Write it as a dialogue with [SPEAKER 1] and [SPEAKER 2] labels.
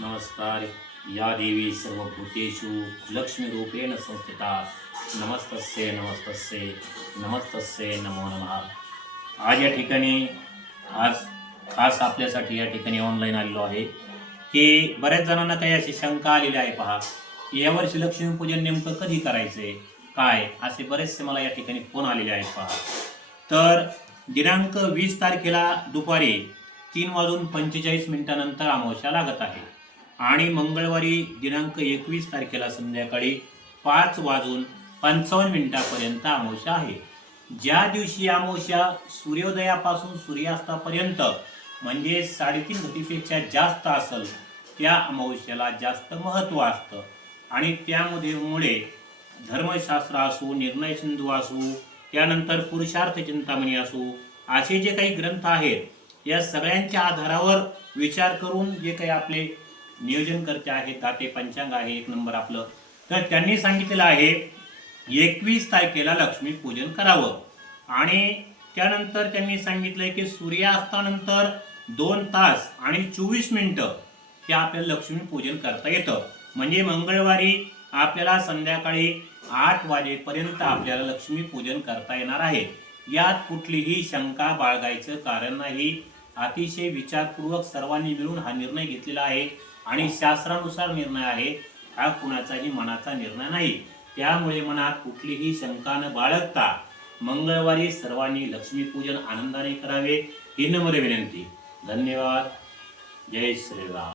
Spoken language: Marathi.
[SPEAKER 1] नमस्कार या देवी सर्व भूतेषु लक्ष्मीरूपेण संस्थिता नमस्तस्ये नमस्तस्ये नमस्तस्ये नमो नमः। आज या ठिकाणी आज खास आपल्यासाठी या ठिकाणी ऑनलाईन आलेलो आहे की बऱ्याच जणांना काही अशी शंका आलेली आहे पहा की यावर्षी लक्ष्मीपूजन नेमकं कधी करायचंय काय असे बरेचसे मला या ठिकाणी फोन आलेले आहेत पहा. तर दिनांक वीस तारखेला दुपारी तीन वाजून पंचेचाळीस मिनिटानंतर अमावस्या लागत आहे. आणि मंगळवारी दिनांक एकवीस तारखेला संध्याकाळी पाच वाजून पंचावन्न मिनिटापर्यंत अमावस्या आहे. ज्या दिवशी अमावस्या सूर्योदयापासून सूर्यास्तापर्यंत म्हणजे साडेतीन घटीपेक्षा जास्त असेल त्या अमावस्याला जास्त महत्त्व असतं. आणि त्यामध्ये मुळे धर्मशास्त्र असो निर्णय सिंधू असो त्यानंतर पुरुषार्थ चिंतामणी असो असे जे काही ग्रंथ आहेत या सगळ्यांच्या आधारावर विचार करून जे काही आपले नियोजनकर्ते आहेत दाते पंचांग आहे एक नंबर आपलं. तर त्यांनी सांगितलेलं आहे एकवीस तारखेला लक्ष्मी पूजन करावं. आणि त्यानंतर त्यांनी सांगितलंय की सूर्यास्तानंतर दोन तास आणि चोवीस मिनिटं हे आपल्याला लक्ष्मी पूजन करता येतं. म्हणजे मंगळवारी आपल्याला संध्याकाळी आठ वाजेपर्यंत आपल्याला लक्ष्मी पूजन करता येणार आहे. यात कुठलीही शंका बाळगायचं कारण नाही. अतिशय विचारपूर्वक सर्वांनी मिळून हा निर्णय घेतलेला आहे आणि शास्त्रानुसार निर्णय आहे हा कुणाचाही मनाचा निर्णय नाही. त्यामुळे मनात कुठलीही शंका न बाळगता मंगळवारी सर्वांनी लक्ष्मीपूजन आनंदाने करावे ही नम्र विनंती. धन्यवाद. जय श्रीराम.